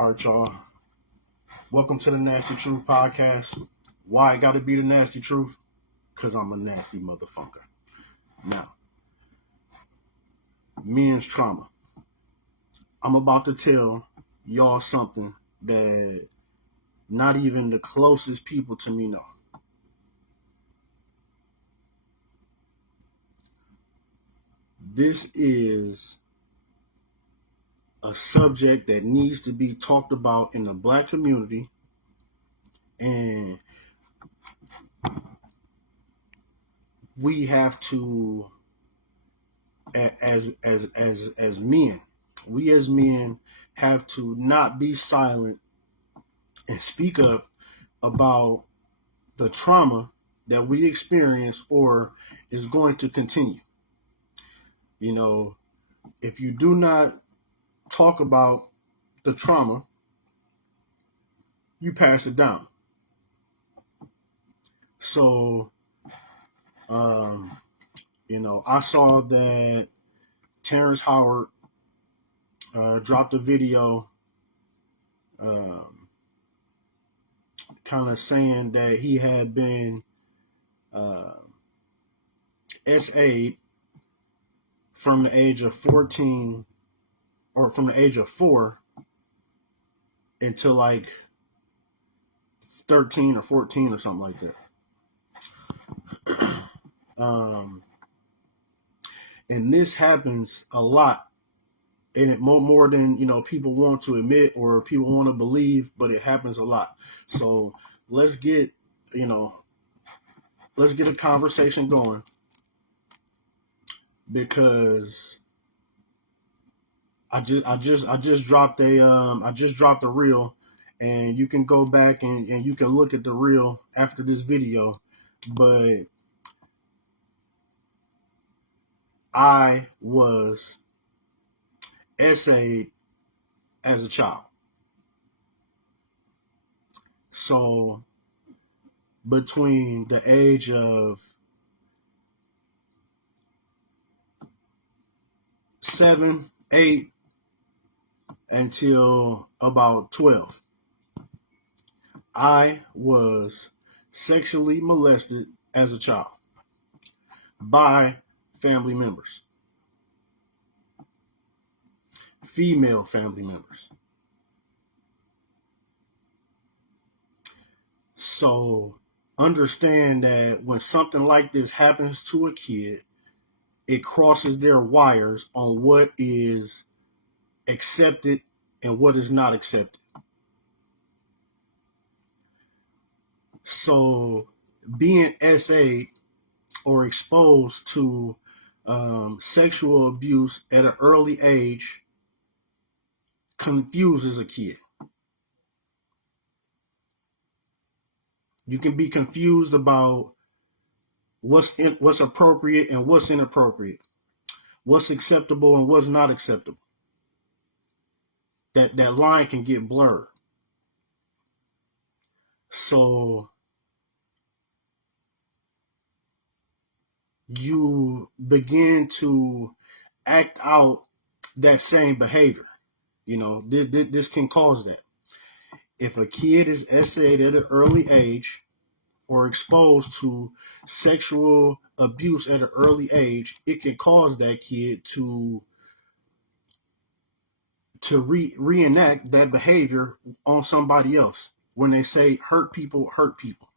All right, y'all. Welcome to the Nasty Truth Podcast. Why it gotta be the Nasty Truth? Because I'm a nasty motherfucker. Now, men's trauma. I'm about to tell y'all something that not even the closest people to me know. This is a subject that needs to be talked about in the black community, and we have to, as men, we as men have to not be silent and speak up about the trauma that we experience or is going to continue. You know, if you do not talk about the trauma, you pass it down. So, I saw that Terrence Howard dropped a video kind of saying that he had been SA'd from the age of 14 or from the age of 4 until like 13 or 14 or something like that. And this happens a lot, and it more than people want to admit or people want to believe, but it happens a lot. So let's get a conversation going, because I just dropped a reel, and you can go back and you can look at the reel after this video. But I was SA'd as a child. So between the age of 7, 8 until about 12, I was sexually molested as a child by family members, female family members. So understand that when something like this happens to a kid, it crosses their wires on what is accepted and what is not accepted. So being SA'd or exposed to sexual abuse at an early age confuses a kid. You can be confused about what's appropriate and what's inappropriate, what's acceptable and what's not acceptable. That line can get blurred. So you begin to act out that same behavior. This can cause that. If a kid is SA'd at an early age or exposed to sexual abuse at an early age, it can cause that kid to reenact that behavior on somebody else. When they say hurt people hurt people,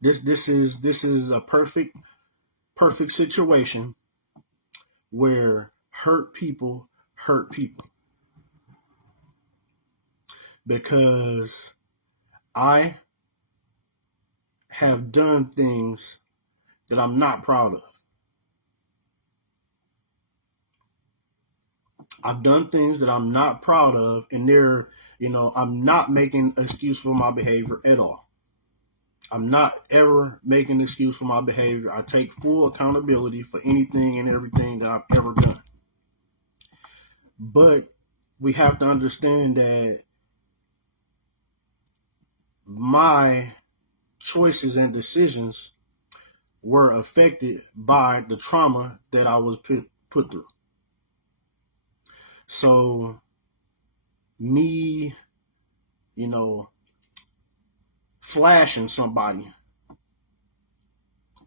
this is a perfect situation where hurt people hurt people, because I have done things that I'm not proud of. I've done things that I'm not proud of, and I'm not making an excuse for my behavior at all. I'm not ever making an excuse for my behavior. I take full accountability for anything and everything that I've ever done. But we have to understand that my choices and decisions were affected by the trauma that I was put through. So me you know, flashing somebody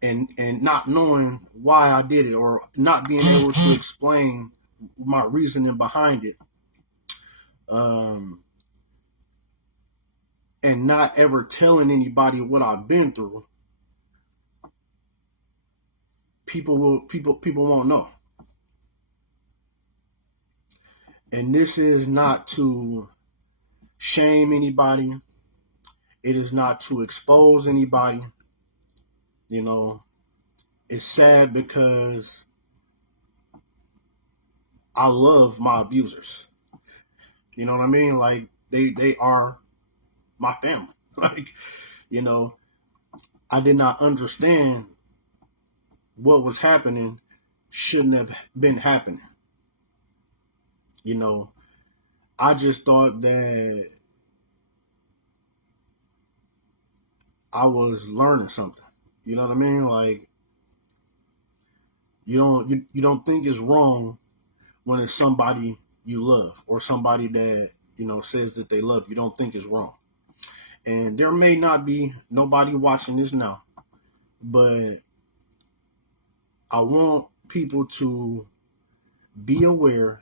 and not knowing why I did it, or not being able to explain my reasoning behind it, and not ever telling anybody what I've been through, people won't know. And this is not to shame anybody. It is not to expose anybody. You know, it's sad because I love my abusers. You know what I mean? Like they are my family. Like, you know, I did not understand what was happening shouldn't have been happening. You know, I just thought that I was learning something. You know what I mean? Like, you don't think it's wrong when it's somebody you love, or somebody that, you know, says that they love you. Don't think it's wrong. And there may not be nobody watching this now, but I want people to be aware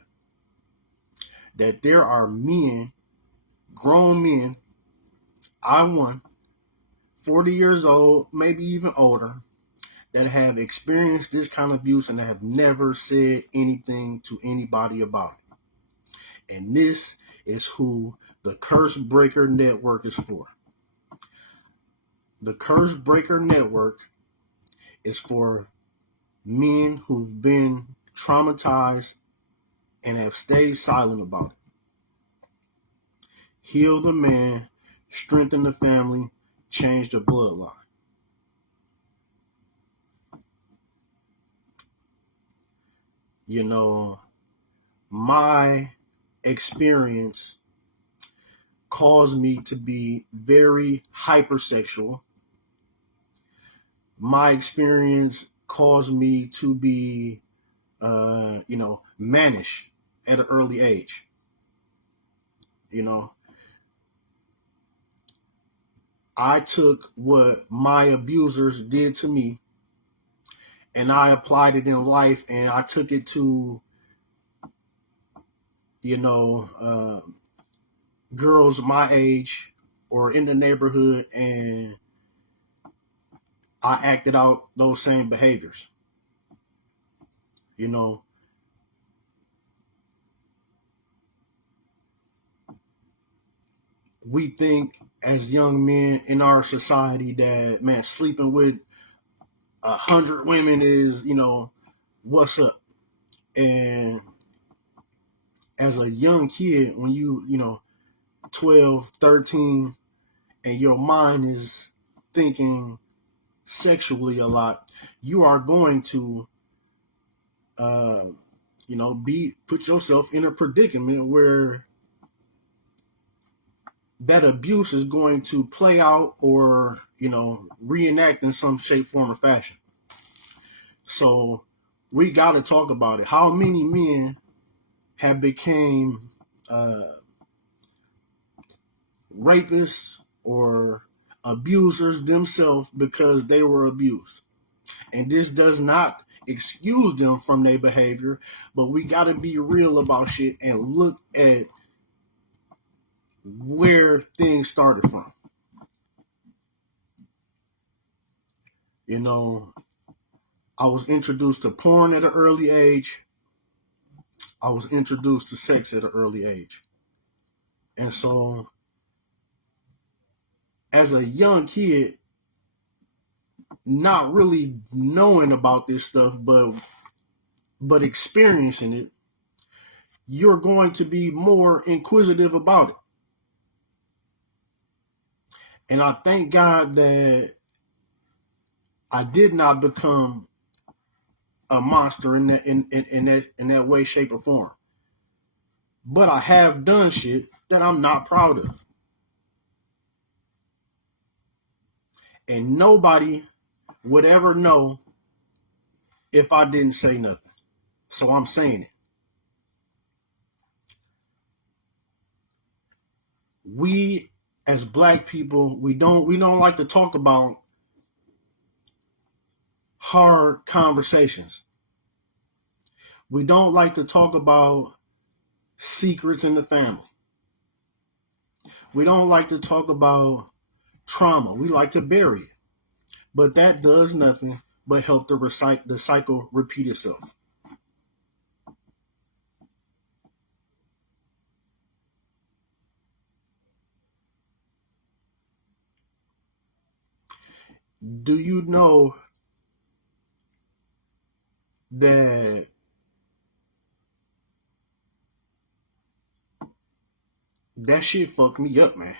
that there are men, grown men, I won, 40 years old, maybe even older, that have experienced this kind of abuse and have never said anything to anybody about it. And this is who the Curse Breaker Network is for. The Curse Breaker Network is for men who've been traumatized and have stayed silent about it. Heal the man, strengthen the family, change the bloodline. You know, my experience caused me to be very hypersexual. My experience caused me to be, mannish at an early age. You know, I took what my abusers did to me and I applied it in life, and I took it to, girls my age or in the neighborhood, and I acted out those same behaviors. You know, we think as young men in our society that, man, sleeping with 100 women is, what's up. And as a young kid, when you 12, 13, and your mind is thinking sexually a lot, you are going to, put yourself in a predicament where that abuse is going to play out or, reenact in some shape, form, or fashion. So we got to talk about it. How many men have became rapists or abusers themselves because they were abused? And this does not excuse them from their behavior, but we got to be real about shit and look at where things started from. You know, I was introduced to porn at an early age. I was introduced to sex at an early age. And so, as a young kid, not really knowing about this stuff, but experiencing it, you're going to be more inquisitive about it. And I thank God that I did not become a monster in that way, shape, or form. But I have done shit that I'm not proud of. And nobody would ever know if I didn't say nothing. So I'm saying it. We as black people, we don't like to talk about hard conversations. We don't like to talk about secrets in the family. We don't like to talk about trauma. We like to bury it. But that does nothing but help the cycle repeat itself. Do you know that that shit fucked me up, man?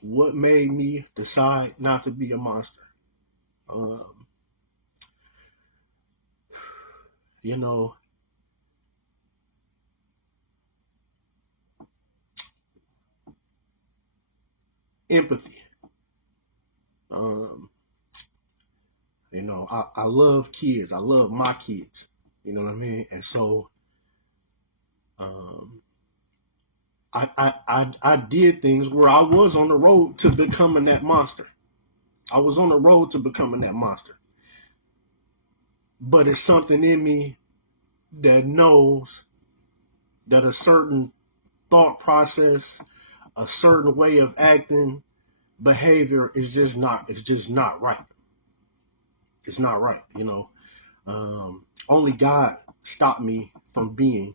What made me decide not to be a monster? Um, you know, empathy. Um, I love kids. I love my kids. You know what I mean? And so um, I did things where I was on the road to becoming that monster. I was on the road to becoming that monster. But it's something in me that knows that a certain thought process, a certain way of acting, behavior is just not right. It's not right. Only God stopped me from being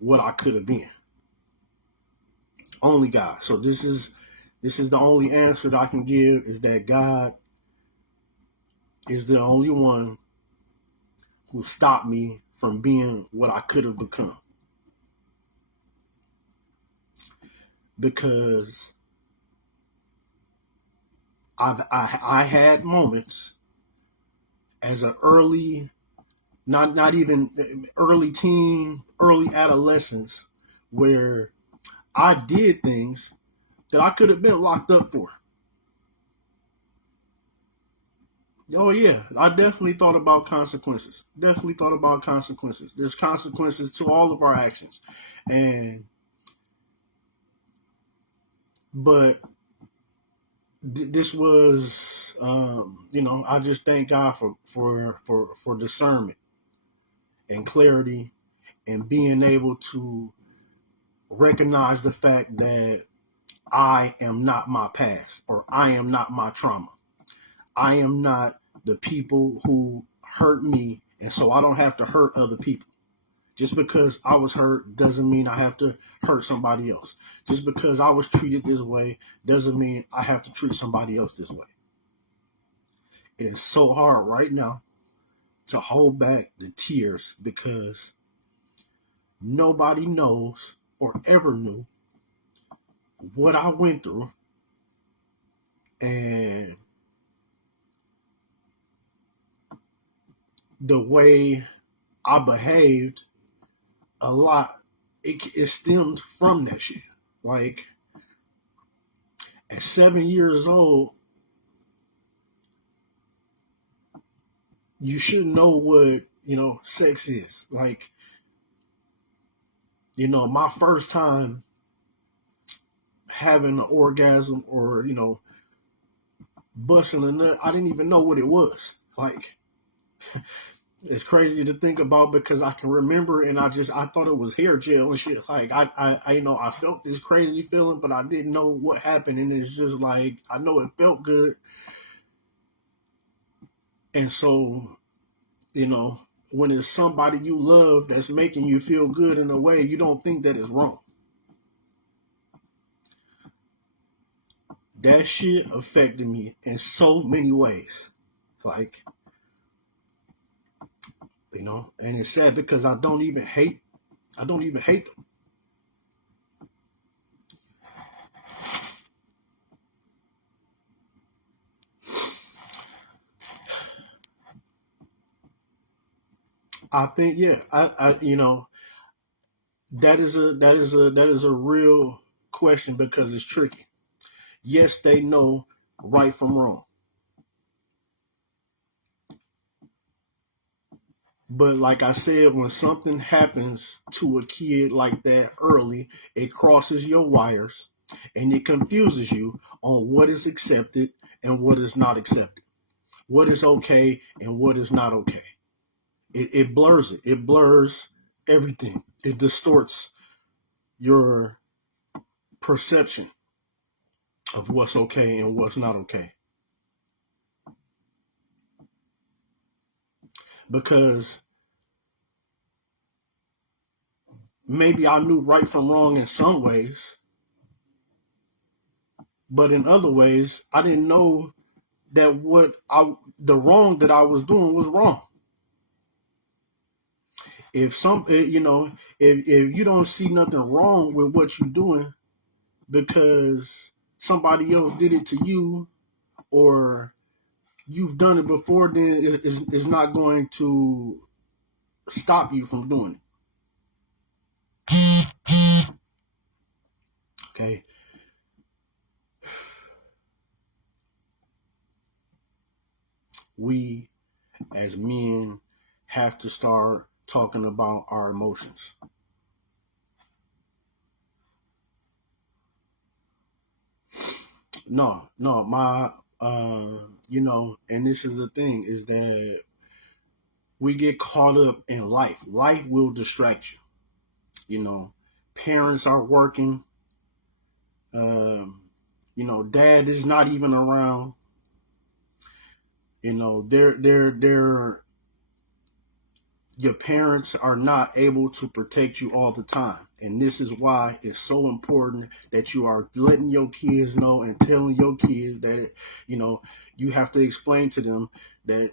what I could have been. Only God. So this is the only answer that I can give, is that God is the only one who stopped me from being what I could have become. Because I had moments as an early, not even early teen, early adolescence, where I did things that I could have been locked up for. Oh yeah, I definitely thought about consequences. Definitely thought about consequences. There's consequences to all of our actions, and but this was, I just thank God for discernment and clarity, and being able to recognize the fact that I am not my past, or I am not my trauma. I am not the people who hurt me, and so I don't have to hurt other people. Just because I was hurt doesn't mean I have to hurt somebody else. Just because I was treated this way doesn't mean I have to treat somebody else this way. It is so hard right now to hold back the tears, because nobody knows or ever knew what I went through, and the way I behaved. A lot, it stemmed from that shit. Like, at 7 years old, you should know what, sex is. Like, my first time having an orgasm, or, busting a nut, I didn't even know what it was. Like, it's crazy to think about, because I can remember, and I thought it was hair gel and shit. Like, I felt this crazy feeling, but I didn't know what happened. And it's just like, I know it felt good. And so, when it's somebody you love that's making you feel good in a way, you don't think that it's wrong. That shit affected me in so many ways. Like, and it's sad, because I don't even hate them. I think, yeah, that is a real question, because it's tricky. Yes, they know right from wrong. But like I said, when something happens to a kid like that early, it crosses your wires and it confuses you on what is accepted and what is not accepted, what is okay and what is not okay. It blurs it. It blurs everything. It distorts your perception of what's okay and what's not okay. Because maybe I knew right from wrong in some ways, but in other ways, I didn't know that the wrong that I was doing was wrong. If you don't see nothing wrong with what you're doing because somebody else did it to you or you've done it before, then it's not going to stop you from doing it. Okay. We as men have to start talking about our emotions. No, and this is the thing is that we get caught up in life. Life will distract you. You know, parents are working. Um, dad is not even around. They're your parents are not able to protect you all the time. And this is why it's so important that you are letting your kids know and telling your kids that, you have to explain to them that,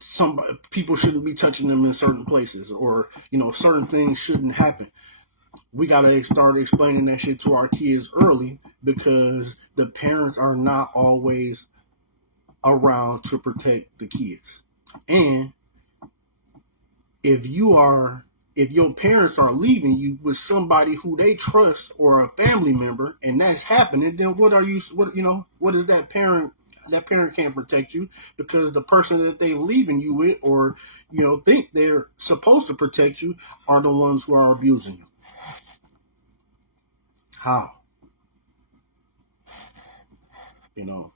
some people shouldn't be touching them in certain places or, certain things shouldn't happen. We got to start explaining that shit to our kids early because the parents are not always around to protect the kids. And if your parents are leaving you with somebody who they trust or a family member and that's happening, then what is that parent can't protect you because the person that they leaving you with or think they're supposed to protect you are the ones who are abusing you. How? you know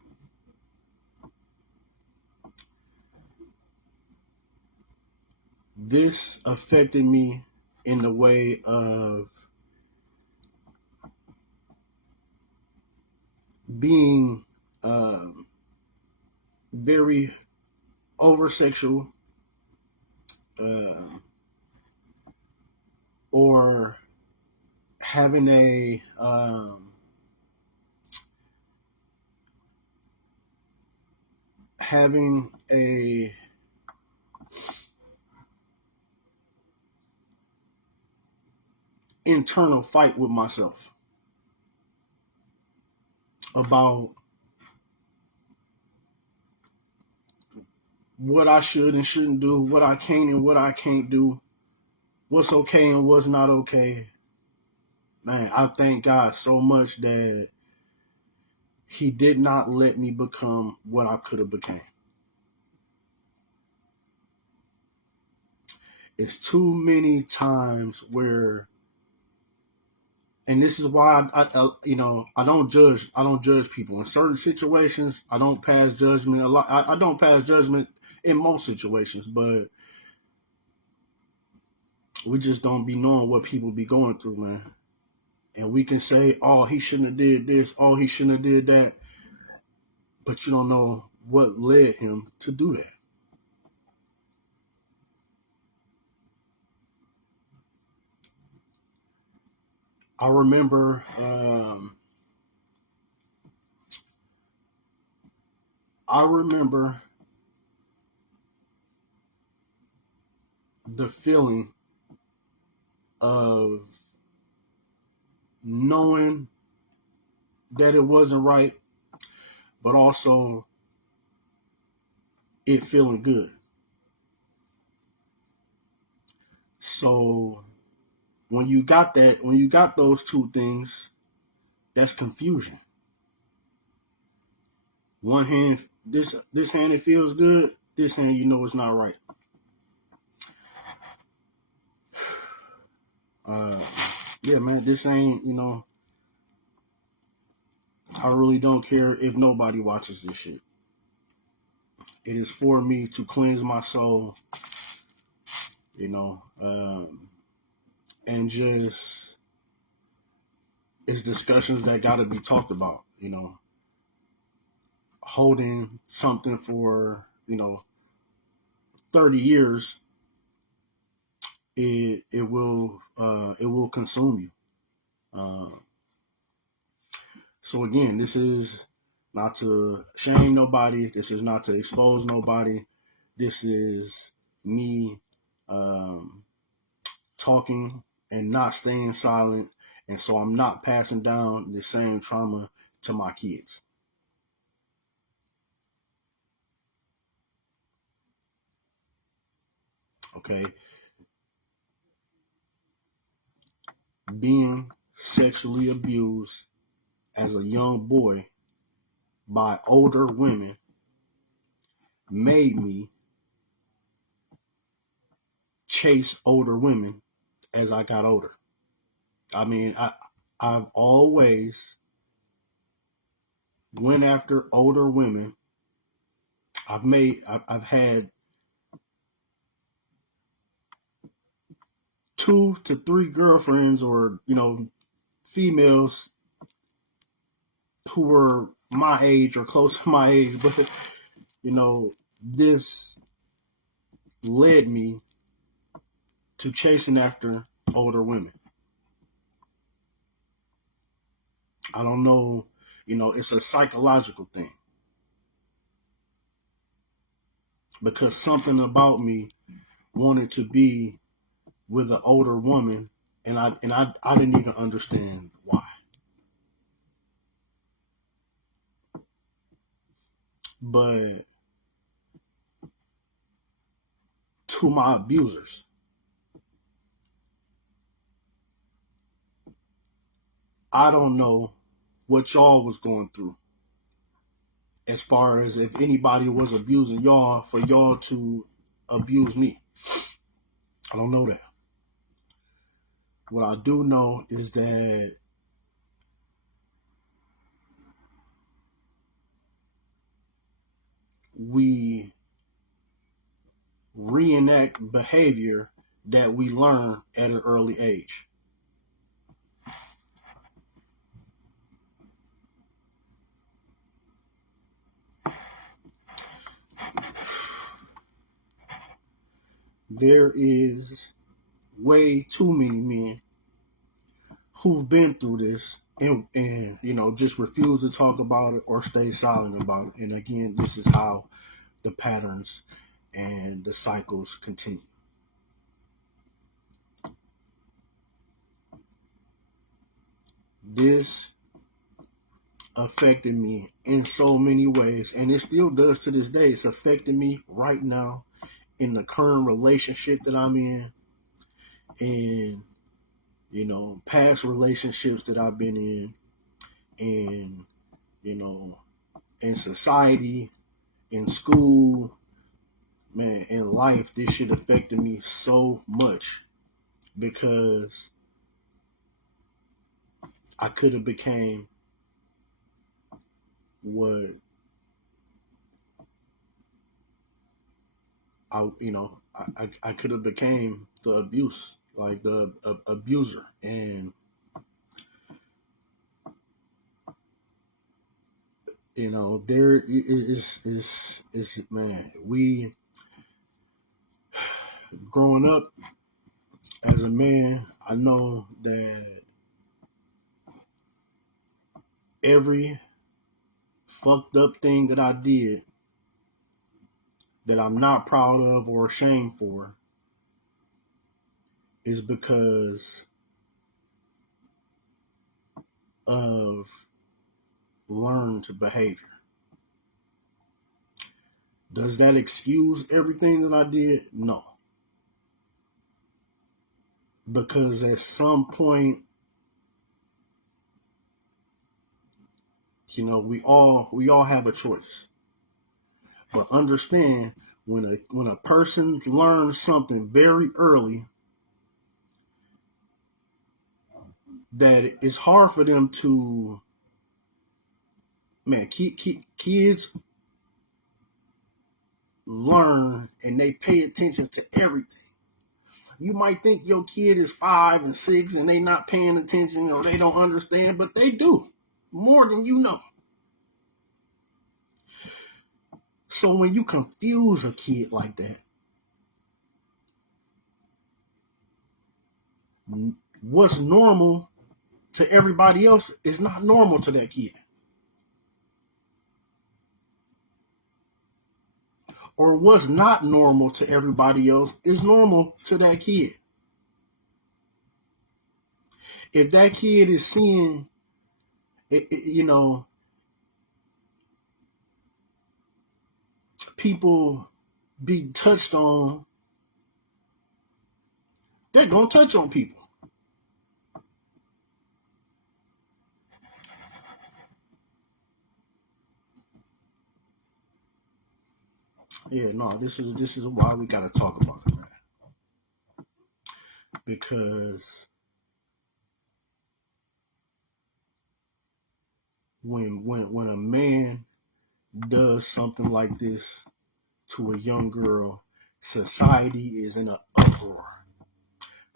this affected me in the way of being very over sexual, uh, or having a internal fight with myself about what I should and shouldn't do, what I can and what I can't do, what's okay and what's not okay. Man, I thank God so much that He did not let me become what I could have became. It's too many times where, and this is why I don't judge. I don't judge people in certain situations. I don't pass judgment a lot. I don't pass judgment in most situations, but we just don't be knowing what people be going through, man. And we can say, "Oh, he shouldn't have did this. Oh, he shouldn't have did that," but you don't know what led him to do that. I remember. I remember the feeling of knowing that it wasn't right, but also it feeling good. So when you got those two things, that's confusion. One hand, this hand it feels good. This hand, it's not right. yeah, man, this ain't, I really don't care if nobody watches this shit. It is for me to cleanse my soul, and just, it's discussions that got to be talked about, holding something for, 30 years, it will consume you. So again, this is not to shame nobody. This is not to expose nobody. This is me talking and not staying silent. And so I'm not passing down the same trauma to my kids. Okay. Being sexually abused as a young boy by older women made me chase older women as I got older. I mean, I've always went after older women. I've had 2 to 3 girlfriends, or females who were my age or close to my age, but this led me to chasing after older women. I don't know, it's a psychological thing, because something about me wanted to be with an older woman, and I didn't even understand why. But to my abusers, I don't know what y'all was going through, as far as if anybody was abusing y'all for y'all to abuse me. I don't know that. What I do know is that we reenact behavior that we learn at an early age. There is way too many men who've been through this, and just refuse to talk about it or stay silent about it. And again, this is how the patterns and the cycles continue. This affected me in so many ways, and it still does to this day. It's affecting me right now in the current relationship that I'm in, and past relationships that I've been in, and in society, in school, man, in life. This shit affected me so much, because I could have became what I could have became the abuse, like the abuser. And there is man, we, growing up as a man, I know that every fucked up thing that I did that I'm not proud of or ashamed for is because of learned behavior. Does that excuse everything that I did? No. Because at some point, we all have a choice. But understand, when a person learns something very early, that it's hard for them to, man, kids learn and they pay attention to everything. You might think your kid is 5 and 6 and they not paying attention or they don't understand, but they do more than you know. So when you confuse a kid like that, what's normal to everybody else is not normal to that kid. Or what's not normal to everybody else is normal to that kid. If that kid is seeing, people be touched on, they're going to touch on people. Yeah, no, this is why we got to talk about it, man. Because when a man does something like this to a young girl, society is in an uproar.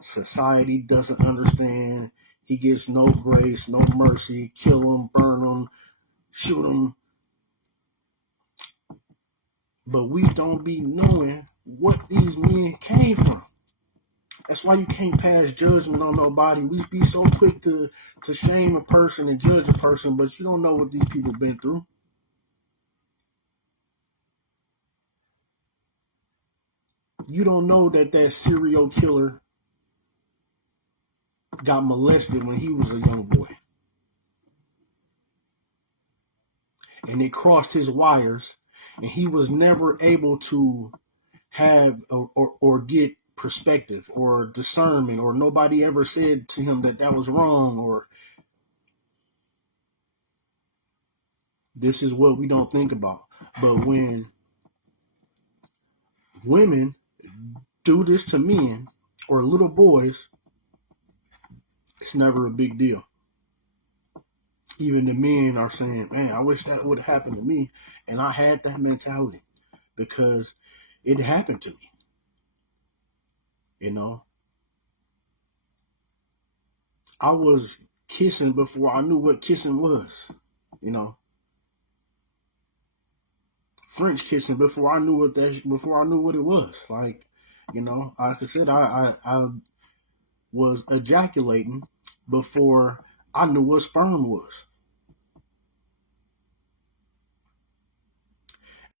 Society doesn't understand. He gets no grace, no mercy. Kill him, burn him, shoot him. But we don't be knowing what these men came from. That's why you can't pass judgment on nobody. We be so quick to shame a person and judge a person, but you don't know what these people been through. You don't know that serial killer got molested when he was a young boy. And it crossed his wires, and he was never able to have or get perspective or discernment, or nobody ever said to him that was wrong, or this is what we don't think about. But when women do this to men or little boys, it's never a big deal. Even the men are saying, man, I wish that would have happened to me. And I had that mentality because it happened to me. I was kissing before I knew what kissing was. French kissing before I knew what it was. Like I said, I was ejaculating before I knew what sperm was.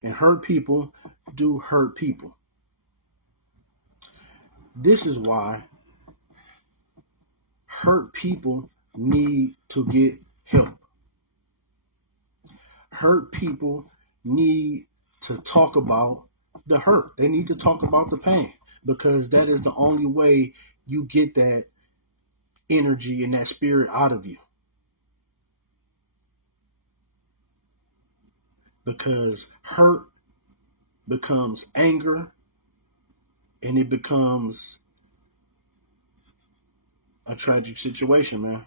And hurt people do hurt people. This is why hurt people need to get help. Hurt people need to talk about the hurt. They need to talk about the pain, because that is the only way you get that energy and that spirit out of you. Because hurt becomes anger, and it becomes a tragic situation, man.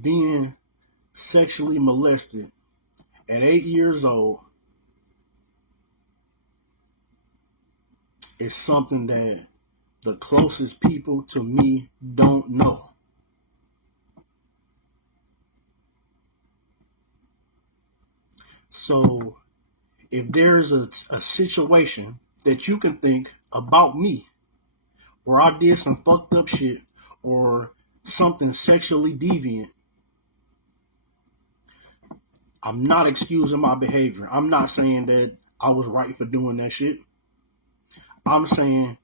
Being sexually molested at 8 years old is something that the closest people to me don't know. So if there's a situation that you can think about me where I did some fucked up shit or something sexually deviant, I'm not excusing my behavior. I'm not saying that I was right for doing that shit. I'm saying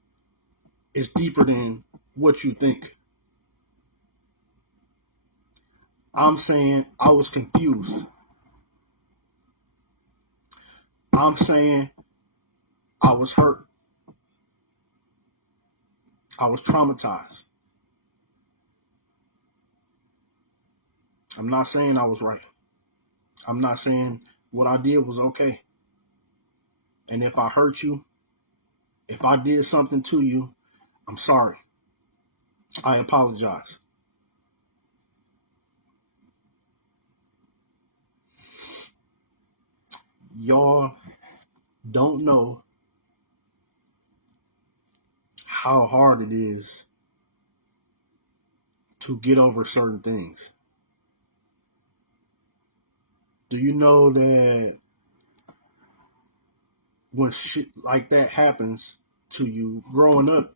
it's deeper than what you think. I'm saying I was confused. I'm saying I was hurt. I was traumatized. I'm not saying I was right. I'm not saying what I did was okay. And if I hurt you, If I did something to you, I'm sorry. I apologize. Y'all don't know how hard it is to get over certain things. Do you know that when shit like that happens to you growing up,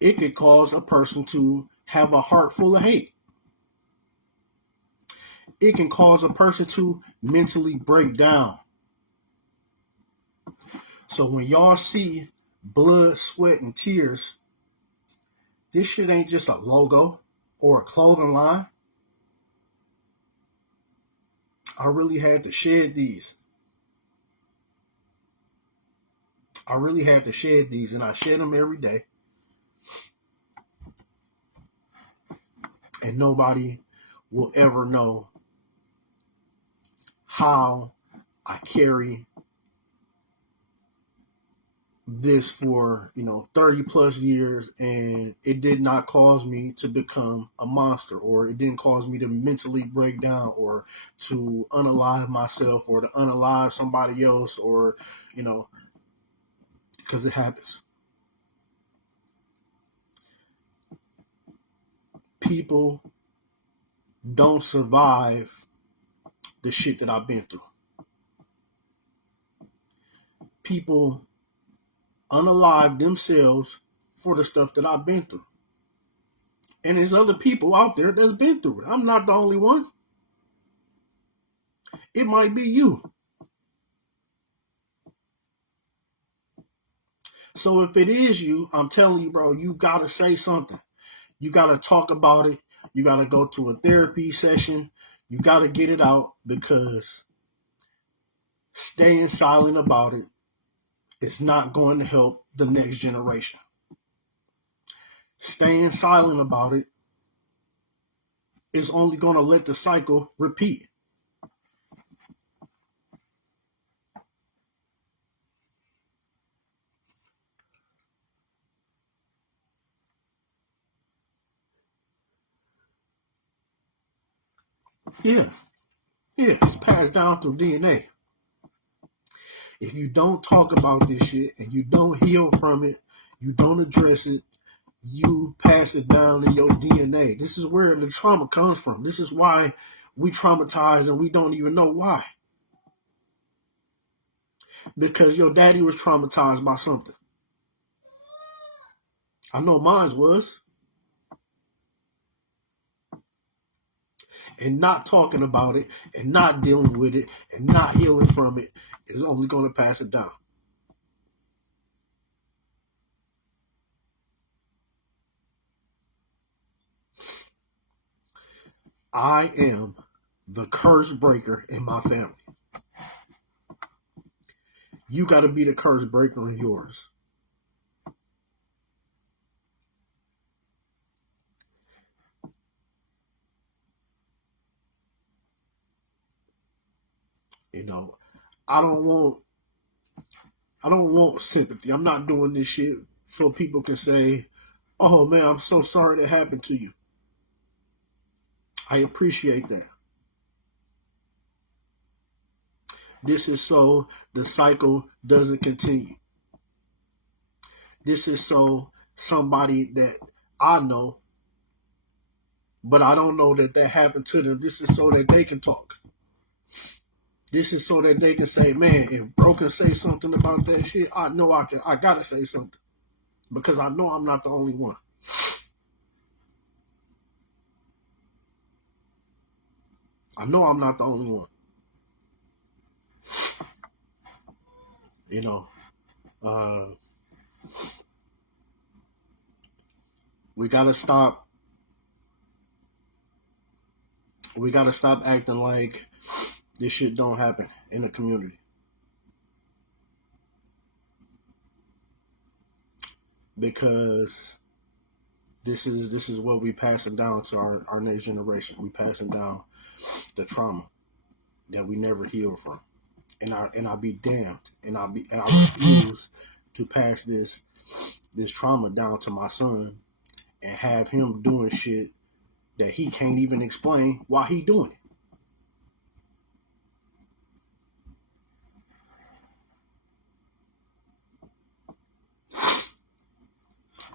it could cause a person to have a heart full of hate. It can cause a person to mentally break down. So when y'all see blood, sweat, and tears, this shit ain't just a logo or a clothing line. I really had to shed these. And I shed them every day. And nobody will ever know how I carry this for 30 plus years, and it did not cause me to become a monster, or it didn't cause me to mentally break down, or to unalive myself, or to unalive somebody else, or because it happens. People don't survive the shit that I've been through. People unalive themselves for the stuff that I've been through. And there's other people out there that's been through it. I'm not the only one. It might be you. So if it is you, I'm telling you, bro, you gotta say something. You gotta talk about it. You gotta go to a therapy session. You gotta get it out, because staying silent about it is not going to help the next generation. Staying silent about it is only going to let the cycle repeat. Yeah, it's passed down through DNA. If you don't talk about this shit and you don't heal from it, you don't address it, you pass it down in your DNA. This is where the trauma comes from. This is why we traumatize and we don't even know why. Because your daddy was traumatized by something. I know mine was. And not talking about it and not dealing with it and not healing from it is only going to pass it down. I am the curse breaker in my family. You got to be the curse breaker in yours. I don't want sympathy. I'm not doing this shit so people can say, "Oh man, I'm so sorry that happened to you." I appreciate that. This is so the cycle doesn't continue. This is so somebody that I know, but I don't know that happened to them. This is so that they can talk. This is so that they can say, "Man, if bro can say something about that shit, I know I can. I gotta say something, because I know I'm not the only one." I know I'm not the only one. You know, uh, we gotta stop. We gotta stop acting like this shit don't happen in the community, because this is what we passing down to our next generation. We passing down the trauma that we never healed from. and I'll be damned, and I refuse to pass this trauma down to my son and have him doing shit that he can't even explain why he doing it.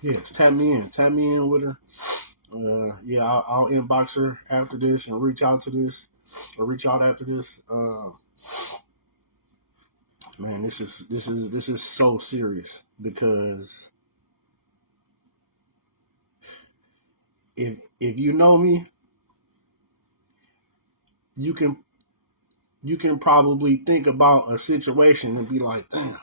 Yes, tap me in with her. Yeah, I'll inbox her after this and reach out after this. Man, this is so serious, because if you know me, you can probably think about a situation and be like, damn,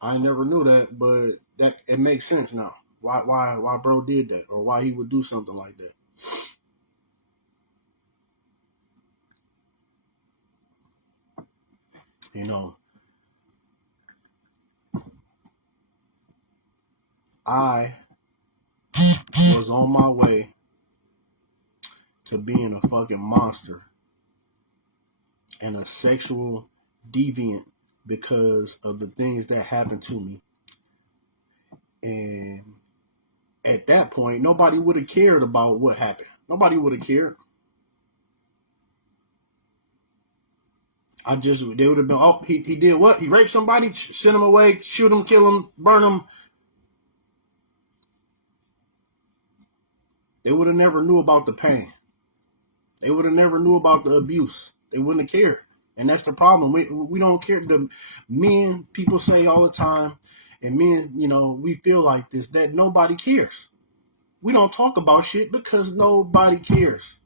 I never knew that, but that it makes sense now. Why bro did that, or why he would do something like that. You know, I was on my way to being a fucking monster and a sexual deviant because of the things that happened to me. And at that point, nobody would have cared about what happened. Nobody would have cared. They would have been, oh, he did what? He raped somebody, send him away, shoot him, kill him, burn him. They would have never knew about the pain. They would have never knew about the abuse. They wouldn't have cared. And that's the problem. We don't care. The men, people say all the time, and men, we feel like this, that nobody cares. We don't talk about shit because nobody cares.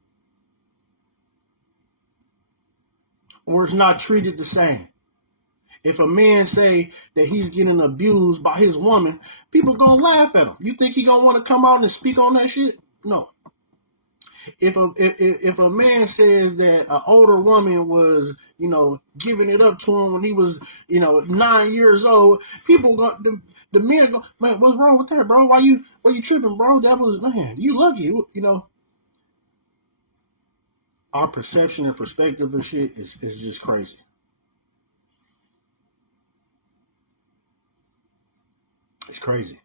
Or it's not treated the same. If a man say that he's getting abused by his woman, people gonna laugh at him. You think he gonna want to come out and speak on that shit? No. If a man says that an older woman was, giving it up to him when he was, 9 years old, people go, the men go, man, what's wrong with that, bro? Why you tripping, bro? That was, man, you lucky, Our perception and perspective of shit is just crazy. It's crazy.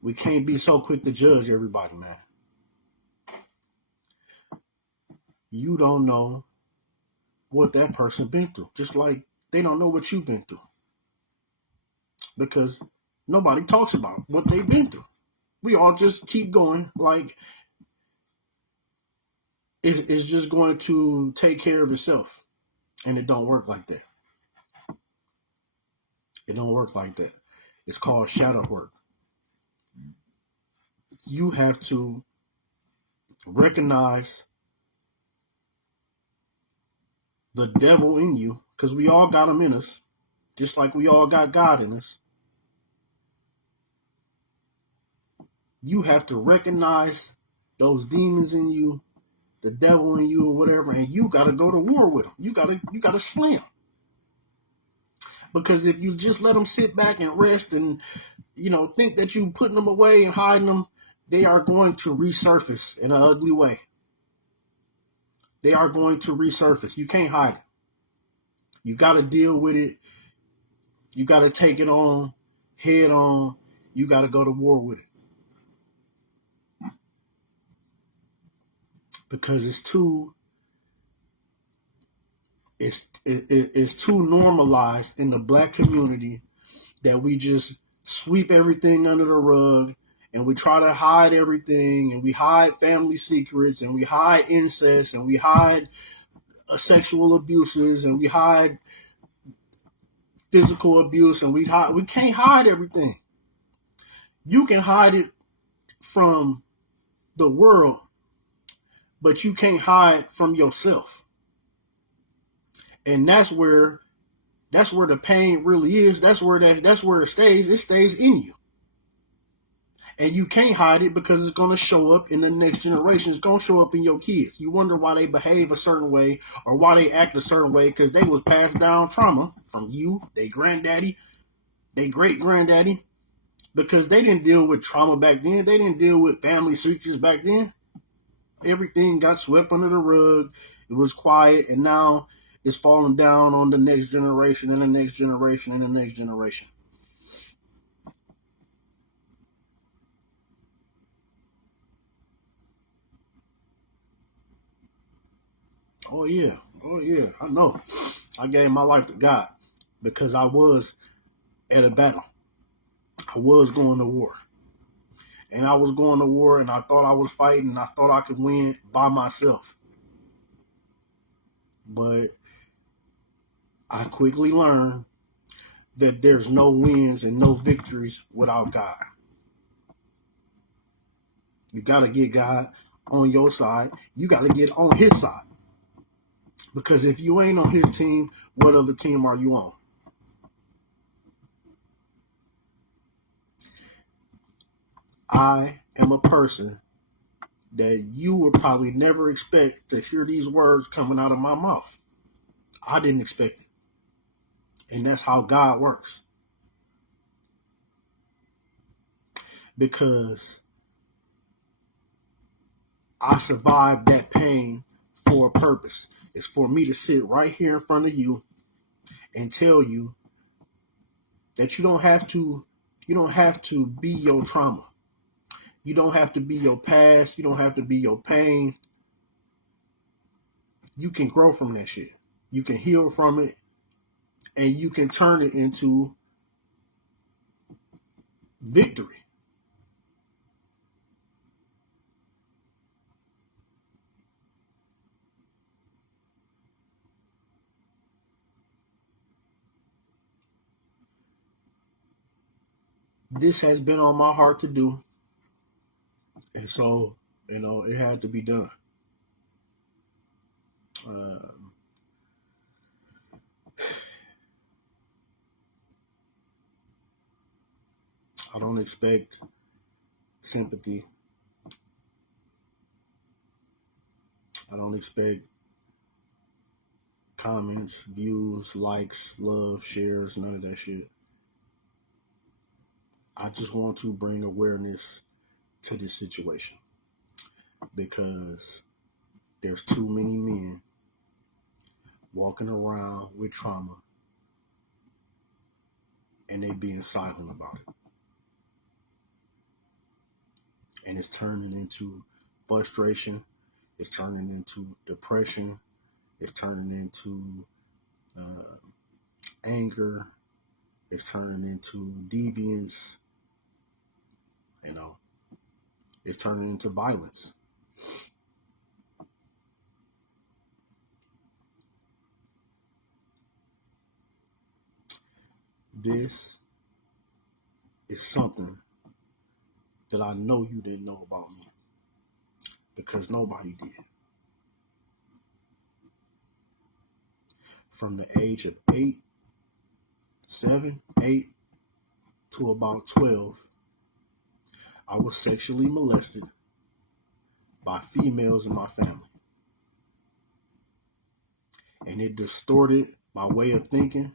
We can't be so quick to judge everybody, man. You don't know what that person been through, just like they don't know what you've been through, because nobody talks about what they've been through. We all just keep going like it's just going to take care of itself, and it don't work like that. It don't work like that. It's called shadow work. You have to recognize the devil in you, because we all got him in us, just like we all got God in us. You have to recognize those demons in you, the devil in you, or whatever, and you got to go to war with them. You got to slay them. Because if you just let them sit back and rest and, think that you putting them away and hiding them, they are going to resurface in an ugly way. They are going to resurface. You can't hide it. You got to deal with it. You got to take it on, head on. You got to go to war with it. Because it's too normalized in the black community that we just sweep everything under the rug, and we try to hide everything, and we hide family secrets, and we hide incest, and we hide sexual abuses, and we hide physical abuse, and we can't hide everything. You can hide it from the world, but you can't hide from yourself. And that's where the pain really is. That's where it stays. It stays in you. And you can't hide it because it's going to show up in the next generation. It's going to show up in your kids. You wonder why they behave a certain way or why they act a certain way, because they was passed down trauma from you, their granddaddy, their great granddaddy. because they didn't deal with trauma back then. They didn't deal with family secrets back then. Everything got swept under the rug. It was quiet, and now it's falling down on the next generation and the next generation and the next generation. Oh yeah, I know. I gave my life to God because I was at a battle. I was going to war. And I was going to war and I thought I was fighting and I thought I could win by myself. But I quickly learned that there's no wins and no victories without God. You got to get God on your side. You got to get on his side. Because if you ain't on his team, what other team are you on? I am a person that you would probably never expect to hear these words coming out of my mouth. I didn't expect it. And that's how God works. Because I survived that pain for a purpose. It's for me to sit right here in front of you and tell you that you don't have to be your trauma. You don't have to be your past. You don't have to be your pain. You can grow from that shit. You can heal from it and you can turn it into victory. This has been on my heart to do. And so, it had to be done. I don't expect sympathy. I don't expect comments, views, likes, love, shares, none of that shit. I just want to bring awareness to this situation because there's too many men walking around with trauma and they being silent about it. And it's turning into frustration. It's turning into depression. It's turning into anger. It's turning into deviance. It's turning into violence. This is something that I know you didn't know about me because nobody did. From the age of 7, 8 to about 12, I was sexually molested by females in my family. And it distorted my way of thinking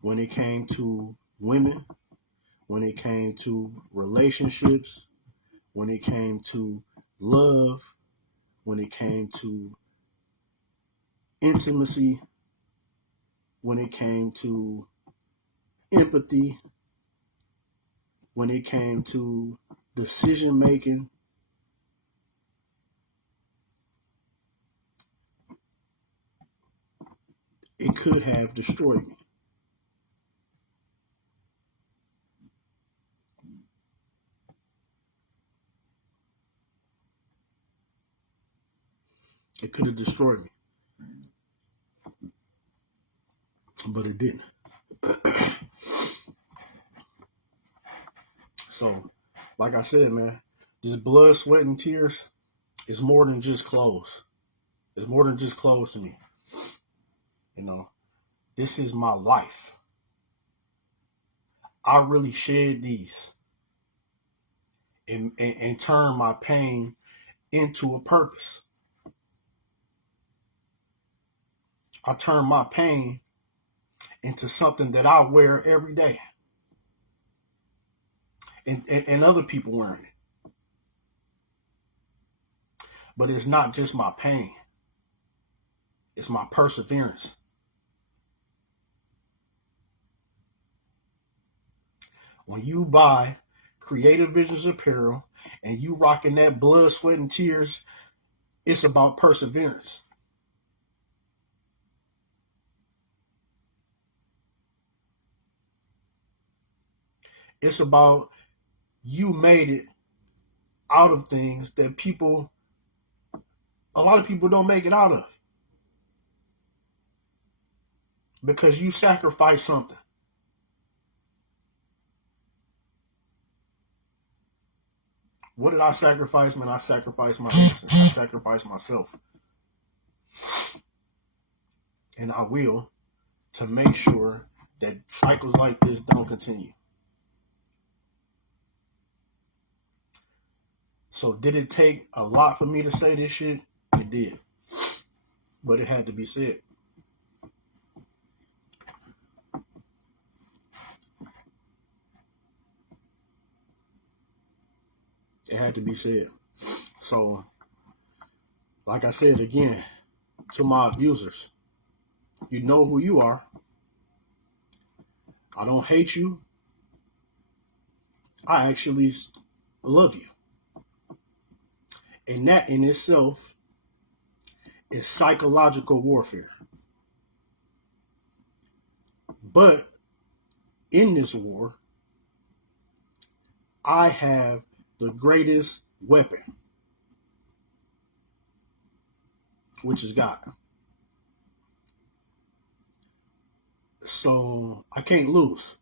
when it came to women, when it came to relationships, when it came to love, when it came to intimacy, when it came to empathy, when it came to decision making. It could have destroyed me. It could have destroyed me. But it didn't. So, like I said, man, this blood, sweat, and tears is more than just clothes. It's more than just clothes to me. This is my life. I really shed these and turn my pain into a purpose. I turn my pain into something that I wear every day. and other people wearing it. But it's not just my pain. It's my perseverance. When you buy Creative Visions apparel and you rocking that blood, sweat, and tears, it's about perseverance. It's about you made it out of things that a lot of people don't make it out of because you sacrificed something. What did I sacrifice, man? I sacrificed my innocence. I sacrificed myself. And I will, to make sure that cycles like this don't continue. So did it take a lot for me to say this shit? It did. But it had to be said. It had to be said. So, like I said again, to my abusers, you know who you are. I don't hate you. I actually love you. And that in itself is psychological warfare. But in this war, I have the greatest weapon, which is God. So I can't lose.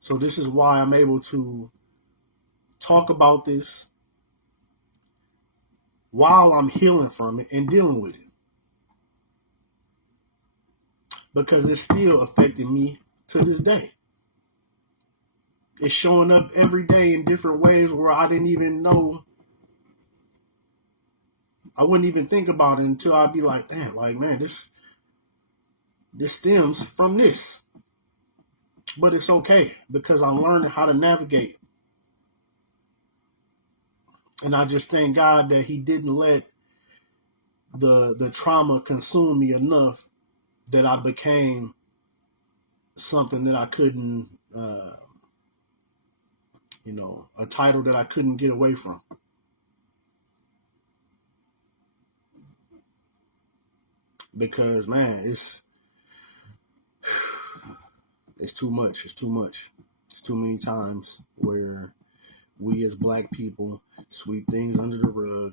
So this is why I'm able to talk about this while I'm healing from it and dealing with it. Because it's still affecting me to this day. It's showing up every day in different ways where I didn't even know. I wouldn't even think about it until I'd be like, damn, like, man, this stems from this. But it's okay because I'm learning how to navigate. And I just thank God that he didn't let the trauma consume me enough that I became something that I couldn't, a title that I couldn't get away from. Because, man, it's too much. It's too much. It's too many times where we as black people sweep things under the rug,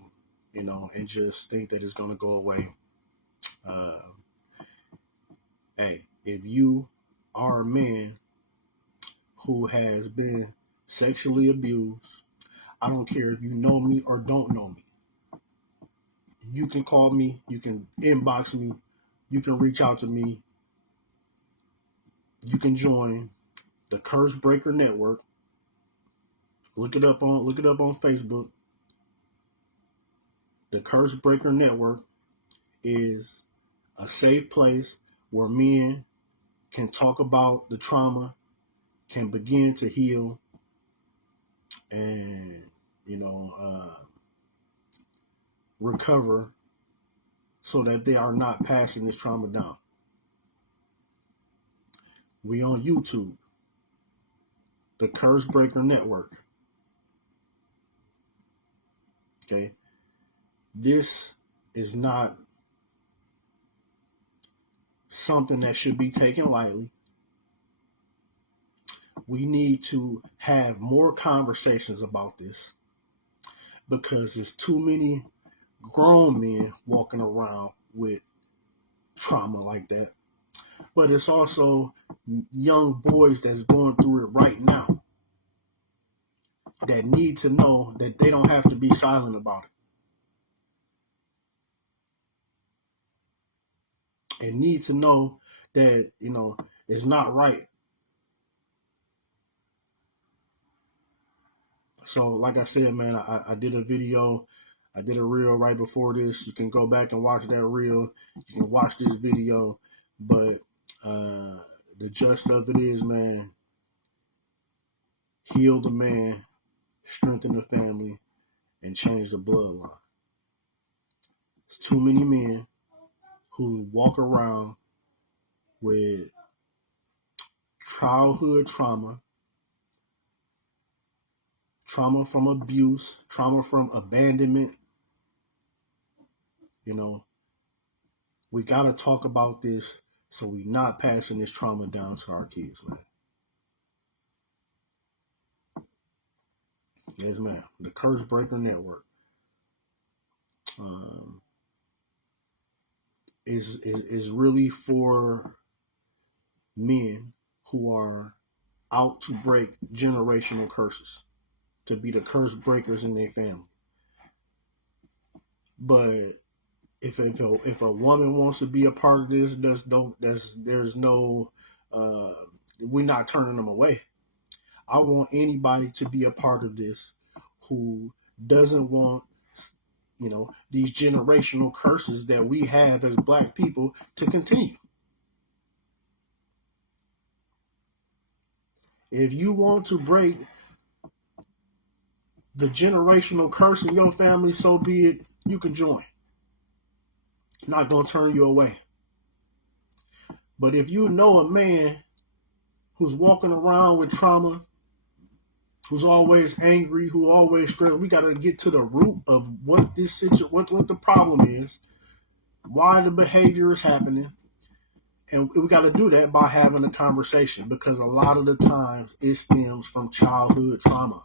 and just think that it's going to go away. Hey, if you are a man who has been sexually abused, I don't care if you know me or don't know me. You can call me, you can inbox me, you can reach out to me. You can join the Curse Breaker Network. Look it up on Facebook. The Curse Breaker Network is a safe place where men can talk about the trauma, can begin to heal, and recover so that they are not passing this trauma down. We on YouTube, the Curse Breaker Network. Okay, this is not something that should be taken lightly. We need to have more conversations about this because there's too many grown men walking around with trauma like that. But it's also young boys that's going through it right now that need to know that they don't have to be silent about it. And need to know that, it's not right. So, like I said, man, I did a video. I did a reel right before this. You can go back and watch that reel. You can watch this video. But the gist of it is, man, heal the man, strengthen the family, and change the bloodline. There's too many men who walk around with childhood trauma, trauma from abuse, trauma from abandonment. You know, we got to talk about this so we're not passing this trauma down to our kids, man. Yes, ma'am. The Curse Breaker Network um, is really for men who are out to break generational curses, to be the curse breakers in their family. But if a woman wants to be a part of this, there's no we're not turning them away. I want anybody to be a part of this who doesn't want, these generational curses that we have as black people to continue. If you want to break the generational curse in your family, so be it. You can join. Not gonna turn you away. But if you know a man who's walking around with trauma, who's always angry, who always stressed, we gotta get to the root of what this situation, what the problem is, why the behavior is happening, and we got to do that by having a conversation, because a lot of the times it stems from childhood trauma.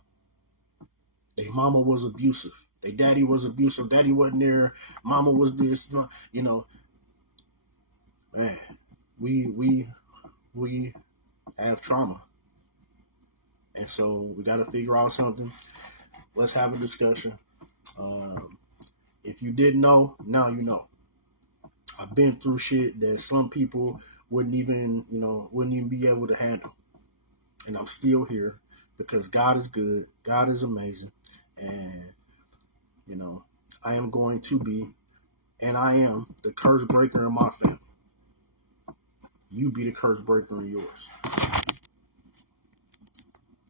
Their mama was abusive. Their daddy was abusive. Daddy wasn't there. Mama was this. Man, we have trauma, and so we got to figure out something. Let's have a discussion. If you didn't know, now you know. I've been through shit that some people wouldn't even be able to handle. And I'm still here because God is good. God is amazing. And, I am going to be, and I am the curse breaker in my family. You be the curse breaker in yours.